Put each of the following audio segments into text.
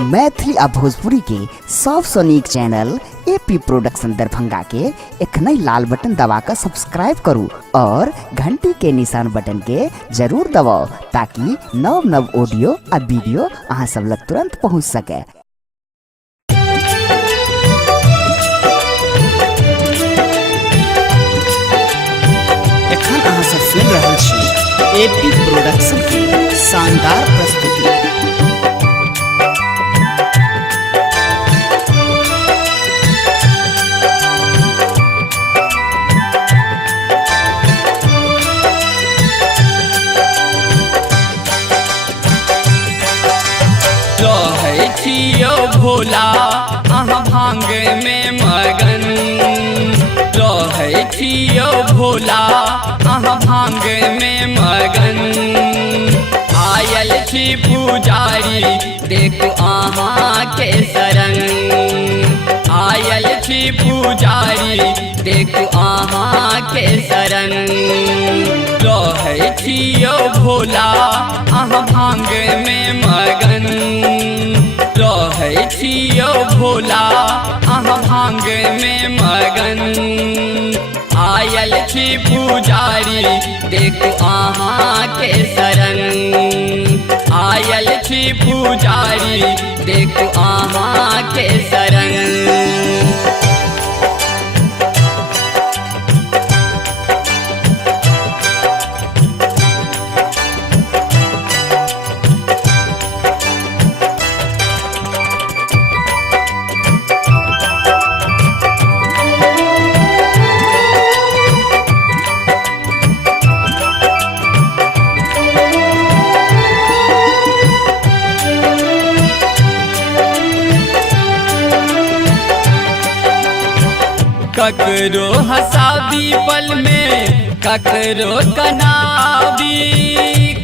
मैथिली आ भोजपुरी के सबसे नीक चैनल एपी प्रोडक्शन दरभंगा के एखनई लाल बटन दबाकर सब्सक्राइब करू और घंटी के निशान बटन के जरूर दबाओ ताकि नव नव ऑडियो आ वीडियो अहाँ सब लग तुरंत पहुंच सके। एखन अहाँ सब सुन रहल छी एपी प्रोडक्शन के शानदार प्रस्तुति। भोला अहाँ भांग में मगन रहै छियौ भोला अहाँ भांग में मगन आयल छी पुजारी देखो अहाँ के शरण आयल छी पुजारी देखो अहाँ के शरण रहै छियौ भोला अहाँ भांग में मगन रहै छियौ भोला अहाँ भांग में मगन आयल छी पुजारी देखो अहाँ के शरण आयल छी पुजारी देखो अहाँ के शरण। ककरो हसाबी पल में ककरो कनाबी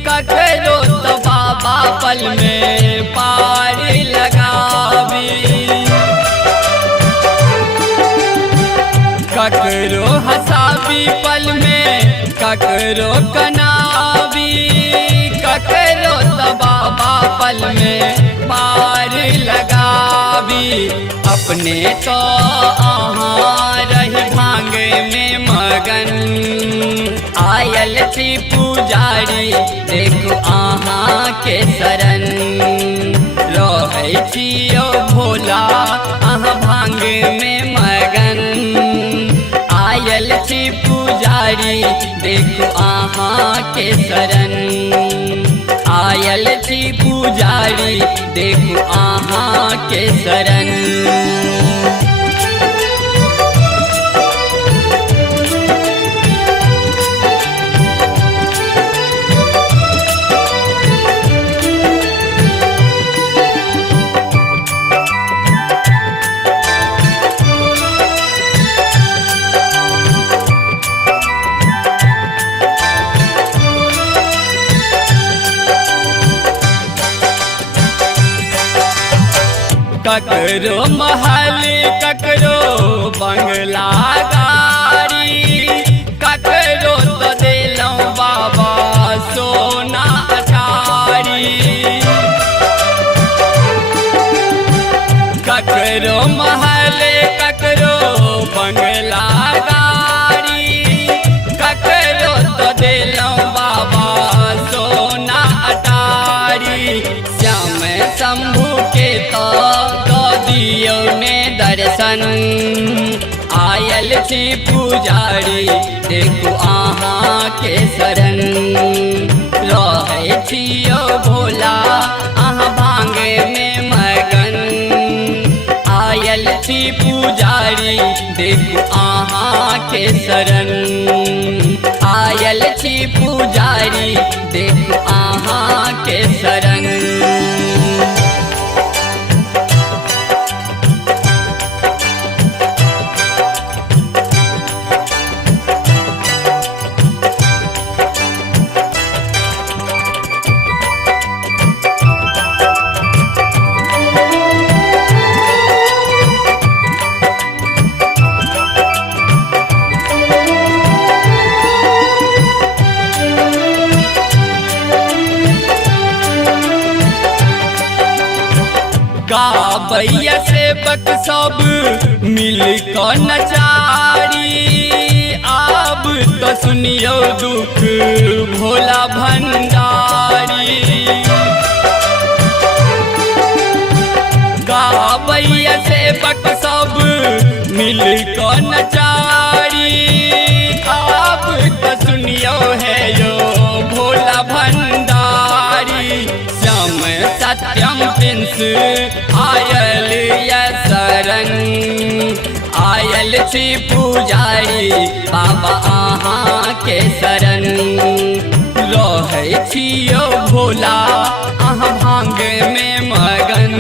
ककरो तो बाबा पल में पार लगाबी ककरो हसाबी पल में ककरो कनाबी ककरो तो बाबा पल में पार लगाबी अपने तो अहाँ रही भांग में मगन आयल छी पुजारी देखो अहाँ के शरण रहै छियौ भोला अहाँ भांग में मगन आयल छी पुजारी देखो अहाँ के शरण आयल छी पुजारी देखो अहाँ के शरण। ककरो महल ककरो बंगला गाड़ी ककरो तो दिलौं बाबा सोना अटारी ककरो महल ककरो बंगला गाड़ी ककरो तो दिलौं बाबा सोना अटारी श्याम शंभू के तो में दर्शन आयल छी पुजारी देखो अहाँ के शरण रहै छियौ भोला अहाँ भांग में मगन आयल छी पुजारी देखो अहाँ के शरण आयल छी पुजारी देखो अहाँ के शरण। गाबैया सेवक सब मिल क नचारी अब तो सुनियो दुख भोला भंडारी। गाबैया सेवक सब मिल क नचारी अब तो सुनियो है यो भोला भंडारी। श्याम सत्यम प्रिंस आयल या शरण आयल छी पुजारी बाबा अहाँ के शरण। रहै छियो भोला अहाँ भांग में मगन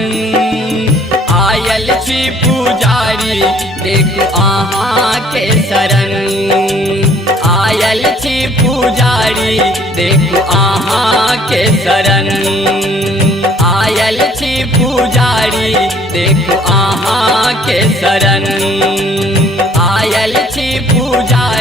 आयल छी पुजारी देखो अहाँ के शरण। आयल छी पुजारी देखो अहाँ के शरण। आयल छी पुजारी देखो अहाँ के शरण। आयल छी पुजारी